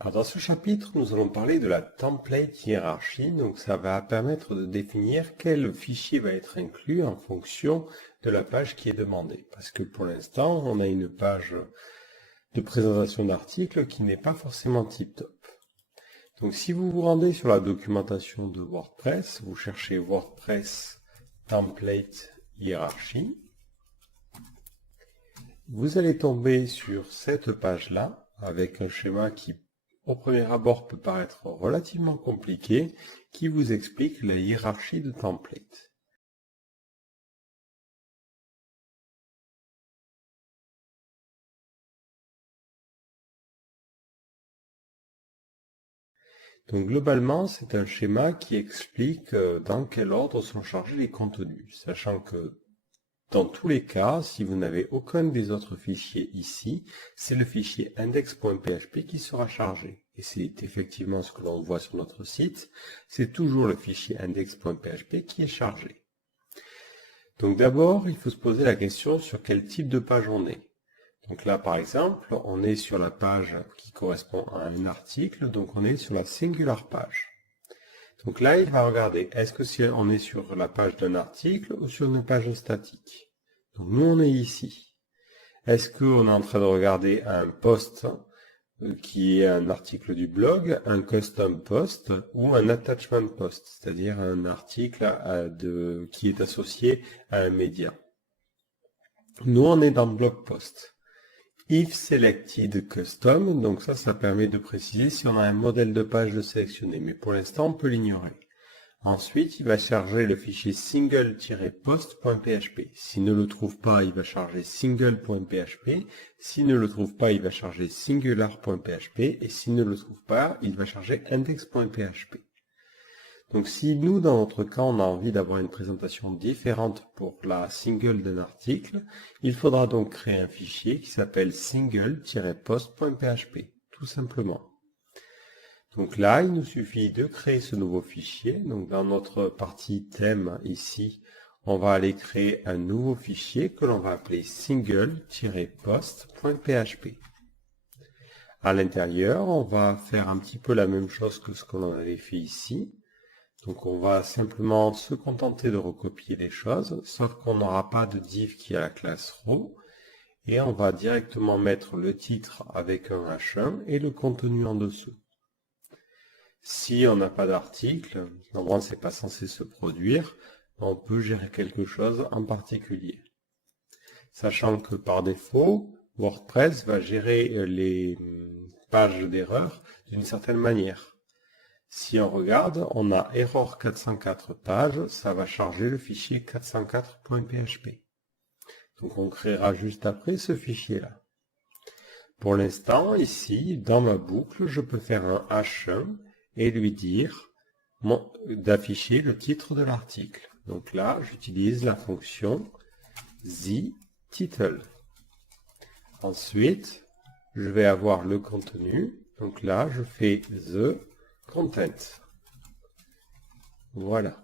Alors dans ce chapitre, nous allons parler de la template hiérarchie. Donc ça va permettre de définir quel fichier va être inclus en fonction de la page qui est demandée. Parce que pour l'instant, on a une page de présentation d'articles qui n'est pas forcément tip-top. Donc si vous vous rendez sur la documentation de WordPress, vous cherchez WordPress template hiérarchie, vous allez tomber sur cette page-là avec un schéma qui au premier abord peut paraître relativement compliqué, qui vous explique la hiérarchie de templates. Donc globalement, c'est un schéma qui explique dans quel ordre sont chargés les contenus, sachant que dans tous les cas, si vous n'avez aucun des autres fichiers ici, c'est le fichier index.php qui sera chargé. Et c'est effectivement ce que l'on voit sur notre site, c'est toujours le fichier index.php qui est chargé. Donc d'abord, il faut se poser la question sur quel type de page on est. Donc là, par exemple, on est sur la page qui correspond à un article, donc on est sur la singular page. Donc là, il va regarder, est-ce que on est sur la page d'un article ou sur une page statique? Donc nous, on est ici. Est-ce qu'on est en train de regarder un post qui est un article du blog, un custom post ou un attachment post, c'est-à-dire un article qui est associé à un média? Nous, on est dans blog post. If selected custom, donc ça permet de préciser si on a un modèle de page de sélectionner, mais pour l'instant on peut l'ignorer. Ensuite, il va charger le fichier single-post.php. S'il ne le trouve pas, il va charger single.php. S'il ne le trouve pas, il va charger singular.php. Et s'il ne le trouve pas, il va charger index.php. Donc si nous, dans notre cas, on a envie d'avoir une présentation différente pour la single d'un article, il faudra donc créer un fichier qui s'appelle single-post.php, tout simplement. Donc là, il nous suffit de créer ce nouveau fichier. Donc dans notre partie thème ici, on va aller créer un nouveau fichier que l'on va appeler single-post.php. À l'intérieur, on va faire un petit peu la même chose que ce qu'on avait fait ici. Donc on va simplement se contenter de recopier les choses, sauf qu'on n'aura pas de div qui a la classe row, et on va directement mettre le titre avec un H1 et le contenu en dessous. Si on n'a pas d'article, normalement c'est pas censé se produire, on peut gérer quelque chose en particulier. Sachant que par défaut, WordPress va gérer les pages d'erreur d'une certaine manière. Si on regarde, on a error 404 pages, ça va charger le fichier 404.php. Donc on créera juste après ce fichier-là. Pour l'instant, ici, dans ma boucle, je peux faire un H1 et lui dire d'afficher le titre de l'article. Donc là, j'utilise la fonction the_title. Ensuite, je vais avoir le contenu. Donc là, je fais the content. Voilà.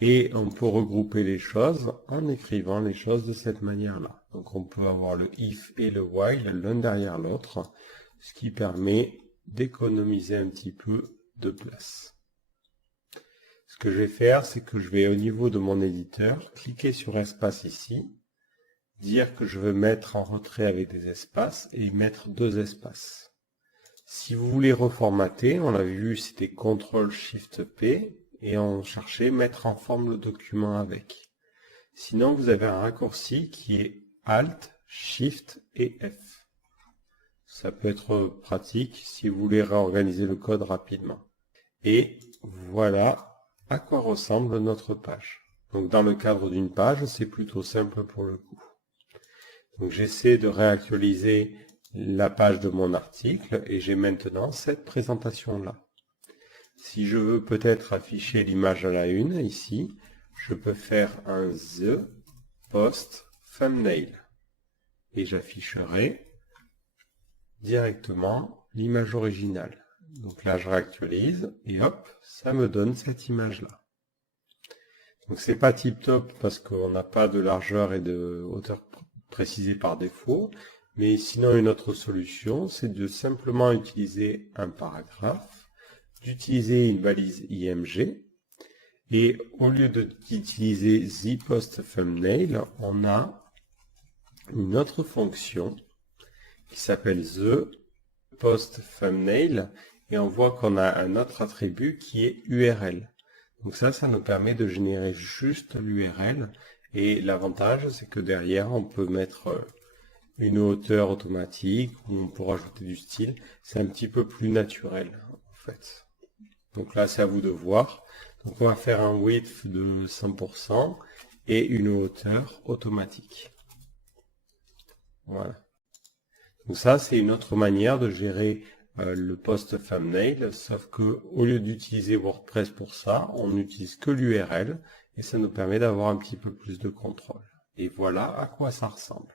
Et on peut regrouper les choses en écrivant les choses de cette manière-là. Donc on peut avoir le if et le while l'un derrière l'autre, ce qui permet d'économiser un petit peu de place. Ce que je vais faire, c'est que je vais au niveau de mon éditeur, cliquer sur espace ici, dire que je veux mettre en retrait avec des espaces et mettre 2 espaces. Si vous voulez reformater, on l'a vu, c'était CTRL-SHIFT-P et on cherchait mettre en forme le document avec. Sinon, vous avez un raccourci qui est ALT, SHIFT et F. Ça peut être pratique si vous voulez réorganiser le code rapidement. Et voilà à quoi ressemble notre page. Donc dans le cadre d'une page, c'est plutôt simple pour le coup. Donc j'essaie de réactualiser la page de mon article et j'ai maintenant cette présentation-là. Si je veux peut-être afficher l'image à la une, ici, je peux faire un the post thumbnail et j'afficherai directement l'image originale. Donc là, je réactualise et hop, ça me donne cette image-là. Donc c'est pas tip top parce qu'on n'a pas de largeur et de hauteur précisée par défaut, Mais sinon, une autre solution, c'est de simplement utiliser un paragraphe, d'utiliser une valise IMG, et au lieu d'utiliser ThePostThumbnail, on a une autre fonction qui s'appelle ThePostThumbnail, et on voit qu'on a un autre attribut qui est URL. Donc ça nous permet de générer juste l'URL, et l'avantage, c'est que derrière, on peut mettre une hauteur automatique, ou on peut rajouter du style. C'est un petit peu plus naturel, en fait. Donc là, c'est à vous de voir. Donc on va faire un width de 100% et une hauteur automatique. Voilà. Donc ça, c'est une autre manière de gérer le post thumbnail, sauf que au lieu d'utiliser WordPress pour ça, on n'utilise que l'URL et ça nous permet d'avoir un petit peu plus de contrôle. Et voilà à quoi ça ressemble.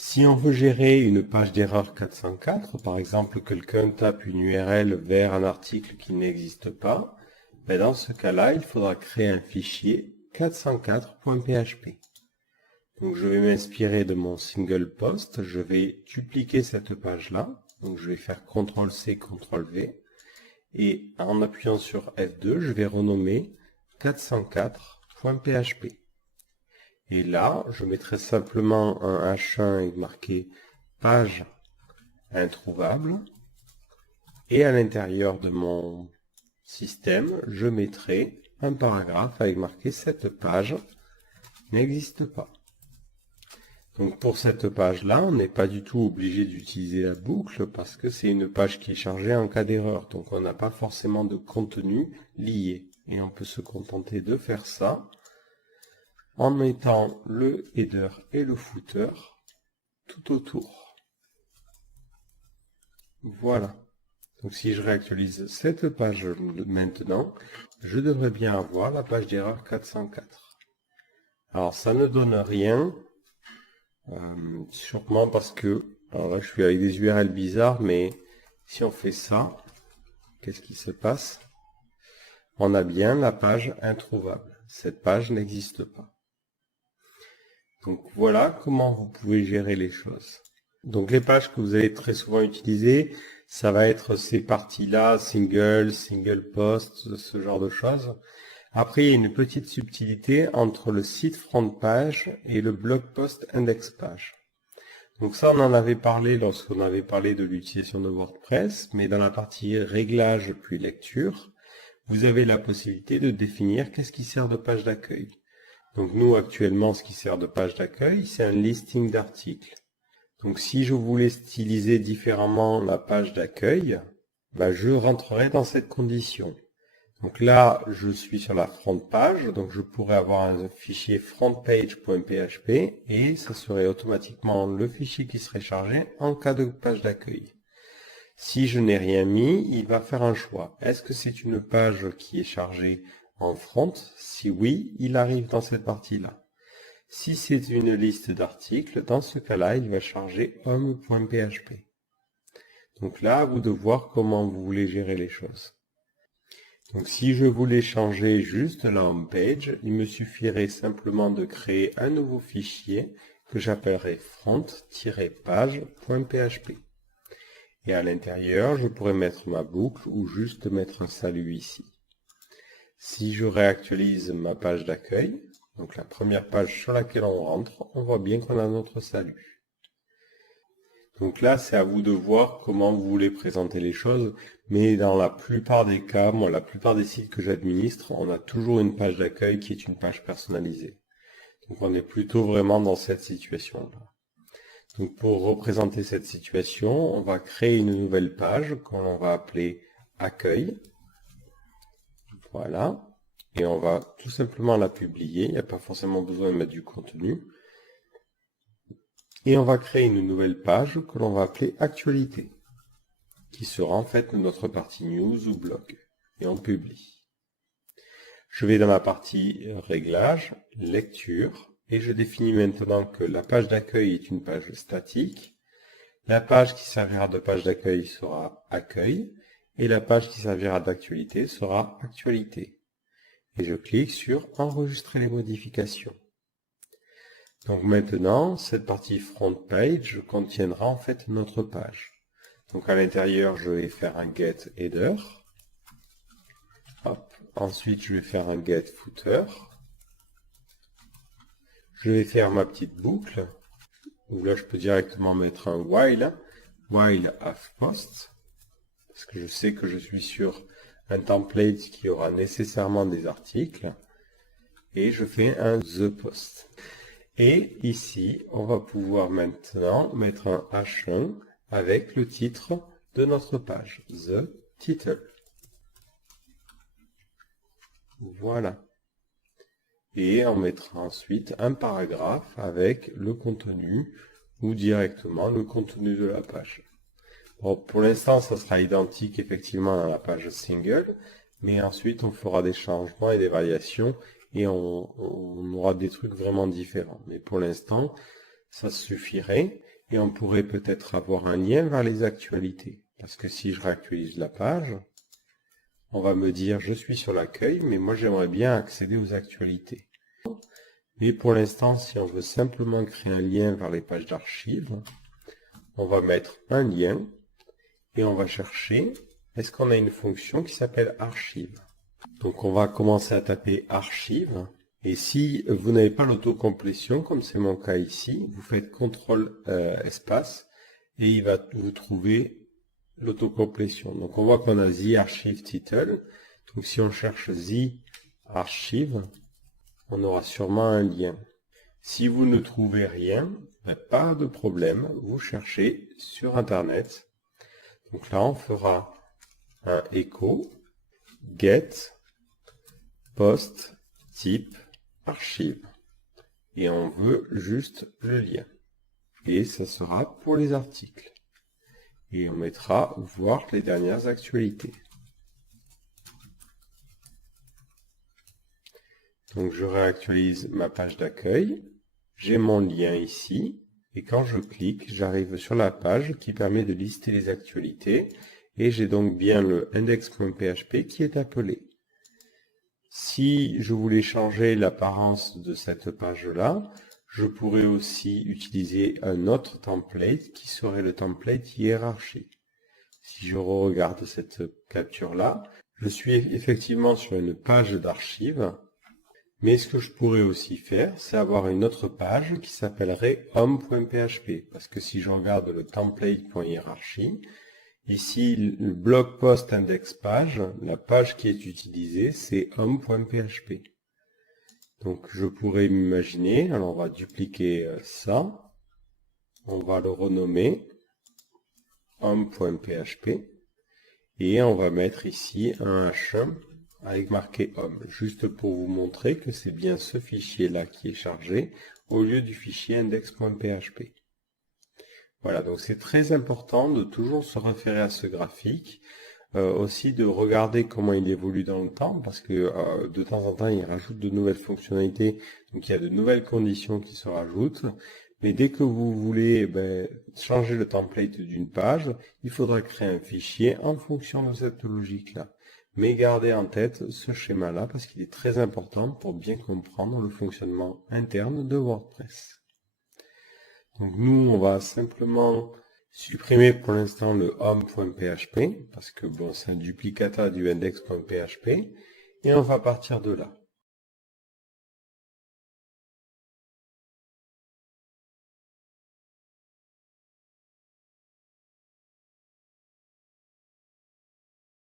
Si on veut gérer une page d'erreur 404, par exemple quelqu'un tape une URL vers un article qui n'existe pas, ben dans ce cas-là, il faudra créer un fichier 404.php. Donc je vais m'inspirer de mon single post, je vais dupliquer cette page-là, donc je vais faire CTRL-C, CTRL-V, et en appuyant sur F2, je vais renommer 404.php. Et là, je mettrai simplement un H1 avec marqué page introuvable. Et à l'intérieur de mon système, je mettrai un paragraphe avec marqué cette page n'existe pas. Donc pour cette page-là, on n'est pas du tout obligé d'utiliser la boucle parce que c'est une page qui est chargée en cas d'erreur. Donc on n'a pas forcément de contenu lié. Et on peut se contenter de faire ça en mettant le header et le footer tout autour. Voilà. Donc si je réactualise cette page maintenant, je devrais bien avoir la page d'erreur 404. Alors ça ne donne rien, sûrement parce que, alors là je suis avec des URL bizarres, mais si on fait ça, qu'est-ce qui se passe? On a bien la page introuvable. Cette page n'existe pas. Donc voilà comment vous pouvez gérer les choses. Donc les pages que vous allez très souvent utiliser, ça va être ces parties-là, single post, ce genre de choses. Après, il y a une petite subtilité entre le site front page et le blog post index page. Donc ça, on en avait parlé lorsqu'on avait parlé de l'utilisation de WordPress, mais dans la partie réglage puis lecture, vous avez la possibilité de définir qu'est-ce qui sert de page d'accueil. Donc nous, actuellement, ce qui sert de page d'accueil, c'est un listing d'articles. Donc si je voulais styliser différemment la page d'accueil, je rentrerai dans cette condition. Donc là, je suis sur la front page, donc je pourrais avoir un fichier frontpage.php et ça serait automatiquement le fichier qui serait chargé en cas de page d'accueil. Si je n'ai rien mis, il va faire un choix. Est-ce que c'est une page qui est chargée en front? Si oui, il arrive dans cette partie-là. Si c'est une liste d'articles, dans ce cas-là, il va charger home.php. Donc là, à vous de voir comment vous voulez gérer les choses. Donc si je voulais changer juste la home page, il me suffirait simplement de créer un nouveau fichier que j'appellerai front-page.php. Et à l'intérieur, je pourrais mettre ma boucle ou juste mettre un salut ici. Si je réactualise ma page d'accueil, donc la première page sur laquelle on rentre, on voit bien qu'on a notre salut. Donc là, c'est à vous de voir comment vous voulez présenter les choses, mais dans la plupart des cas, moi, la plupart des sites que j'administre, on a toujours une page d'accueil qui est une page personnalisée. Donc on est plutôt vraiment dans cette situation-là. Donc pour représenter cette situation, on va créer une nouvelle page qu'on va appeler accueil. Voilà. Et on va tout simplement la publier. Il n'y a pas forcément besoin de mettre du contenu. Et on va créer une nouvelle page que l'on va appeler actualité, qui sera en fait notre partie news ou blog. Et on publie. Je vais dans la partie réglage, lecture, et je définis maintenant que la page d'accueil est une page statique. La page qui servira de page d'accueil sera accueil, et la page qui servira d'actualité sera actualité. Et je clique sur enregistrer les modifications. Donc maintenant, cette partie front page contiendra en fait notre page. Donc à l'intérieur, je vais faire un get header. Hop. Ensuite, je vais faire un get footer. Je vais faire ma petite boucle, où là je peux directement mettre un while HavePost, parce que je sais que je suis sur un template qui aura nécessairement des articles, et je fais un ThePost. Et ici, on va pouvoir maintenant mettre un H1 avec le titre de notre page, The Title. Voilà. Et on mettra ensuite un paragraphe avec le contenu ou directement le contenu de la page. Bon, pour l'instant, ça sera identique effectivement dans la page single, mais ensuite on fera des changements et des variations et on aura des trucs vraiment différents. Mais pour l'instant, ça suffirait et on pourrait peut-être avoir un lien vers les actualités. Parce que si je réactualise la page, on va me dire je suis sur l'accueil, mais moi j'aimerais bien accéder aux actualités. Mais pour l'instant, si on veut simplement créer un lien vers les pages d'archives, on va mettre un lien et on va chercher, est-ce qu'on a une fonction qui s'appelle archive. Donc on va commencer à taper archive. Et si vous n'avez pas l'autocomplétion, comme c'est mon cas ici, vous faites CTRL espace et il va vous trouver l'autocomplétion. Donc on voit qu'on a The Archive Title. Donc si on cherche The Archive, on aura sûrement un lien. Si vous ne trouvez rien, pas de problème, vous cherchez sur Internet. Donc là, on fera un echo get post type archive. Et on veut juste le lien. Et ça sera pour les articles. Et on mettra voir les dernières actualités. Donc je réactualise ma page d'accueil, j'ai mon lien ici, et quand je clique, j'arrive sur la page qui permet de lister les actualités, et j'ai donc bien le index.php qui est appelé. Si je voulais changer l'apparence de cette page-là, je pourrais aussi utiliser un autre template qui serait le template hiérarchie. Si je regarde cette capture-là, je suis effectivement sur une page d'archives. Mais ce que je pourrais aussi faire, c'est avoir une autre page qui s'appellerait home.php. Parce que si je regarde le template.hierarchie, ici, le blog post index page, la page qui est utilisée, c'est home.php. Donc je pourrais m'imaginer, alors on va dupliquer ça, on va le renommer home.php, et on va mettre ici un H1 avec marqué home, juste pour vous montrer que c'est bien ce fichier-là qui est chargé au lieu du fichier index.php. Voilà, donc c'est très important de toujours se référer à ce graphique, aussi de regarder comment il évolue dans le temps, parce que de temps en temps il rajoute de nouvelles fonctionnalités, donc il y a de nouvelles conditions qui se rajoutent, mais dès que vous voulez changer le template d'une page, il faudra créer un fichier en fonction de cette logique-là. Mais gardez en tête ce schéma-là parce qu'il est très important pour bien comprendre le fonctionnement interne de WordPress. Donc nous, on va simplement supprimer pour l'instant le home.php parce que bon, c'est un duplicata du index.php et on va partir de là.